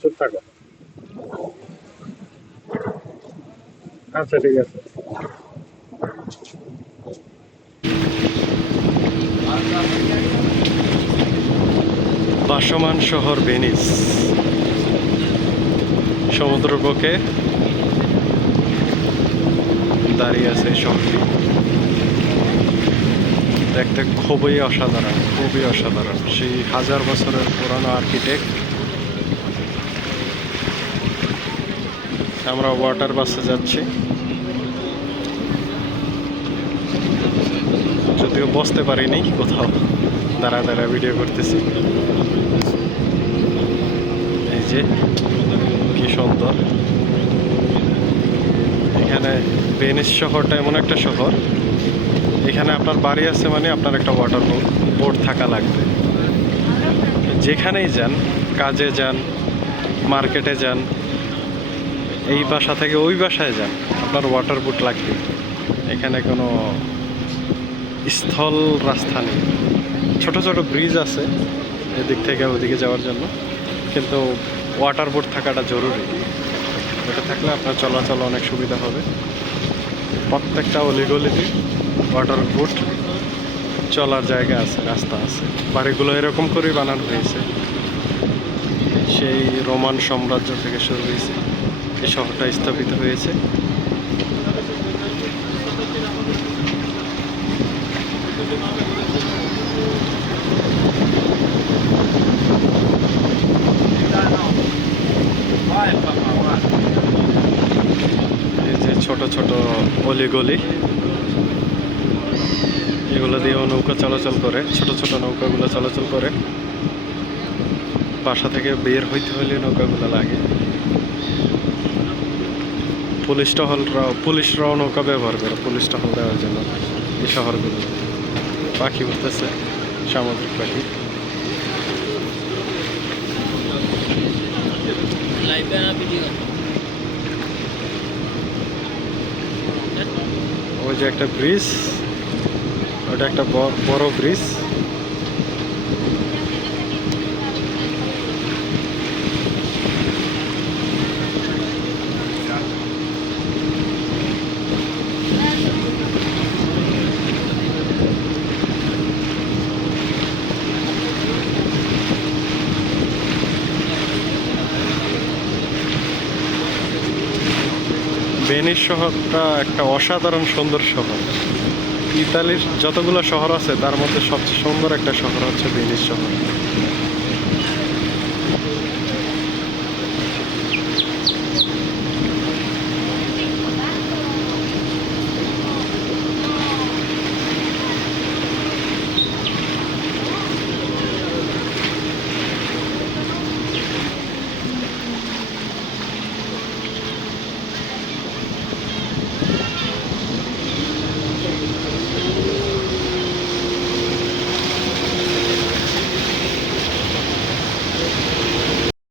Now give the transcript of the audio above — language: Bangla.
চুপ থাকো। আচ্ছা ঠিক আছে। ভাসমান শহর ভেনিস, সমুদ্রের বুকে দাঁড়িয়ে আছে শহরটি। দেখতে খুবই অসাধারণ, খুবই অসাধারণ। সেই 1000 বছরের পুরানো আর্কিটেক্ট। আমরা ওয়াটার বাসে যাচ্ছি, যদিও বসতে পারিনি, কোথাও দাঁড়া দাঁড়া ভিডিও করতেছি। এই যে কি সুন্দর। এখানে ভেনিস শহরটা এমন একটা শহর, এখানে আপনার বাড়ি আছে মানে আপনার একটা ওয়াটার বোর্ড থাকা লাগবে। যেখানেই যান, কাজে যান, মার্কেটে যান, এই বাসা থেকে ওই বাসায় যান, আপনার ওয়াটার বোট লাগবে। এখানে কোনো স্থল রাস্তা নেই। ছোট ছোট ব্রিজ আছে এদিক থেকে ওদিকে যাওয়ার জন্য, কিন্তু ওয়াটার বোট থাকাটা জরুরি। এটা থাকলে আপনার চলাচল অনেক সুবিধা হবে। প্রত্যেকটা অলিগলিতে ওয়াটার বোট চলার জায়গা আছে, রাস্তা আছে। বাড়িগুলো এরকম করেই বানানো হয়েছে। সেই রোমান সাম্রাজ্য থেকে শুরু হয়েছে এই শহরটা স্থাপিত হয়েছে। এই যে ছোট ছোট অলিগলি, এগুলো দিয়েও নৌকা চলাচল করে, ছোট ছোট নৌকাগুলো চলাচল করে। বাসা থেকে বের হইতে হলে নৌকাগুলো লাগে। পুলিশরাও নৌকা ব্যবহার করে পুলিশ টহল দেওয়ার জন্য এই শহরগুলো। পাখি উঠতেছে, সামুদ্রিক পাখি। ওই যে একটা ব্রিজ, ওটা একটা বড় ব্রিজ। ভেনিস শহরটা একটা অসাধারণ সুন্দর শহর। ইতালির যতগুলো শহর আছে তার মধ্যে সবচেয়ে সুন্দর একটা শহর হচ্ছে ভেনিস শহর।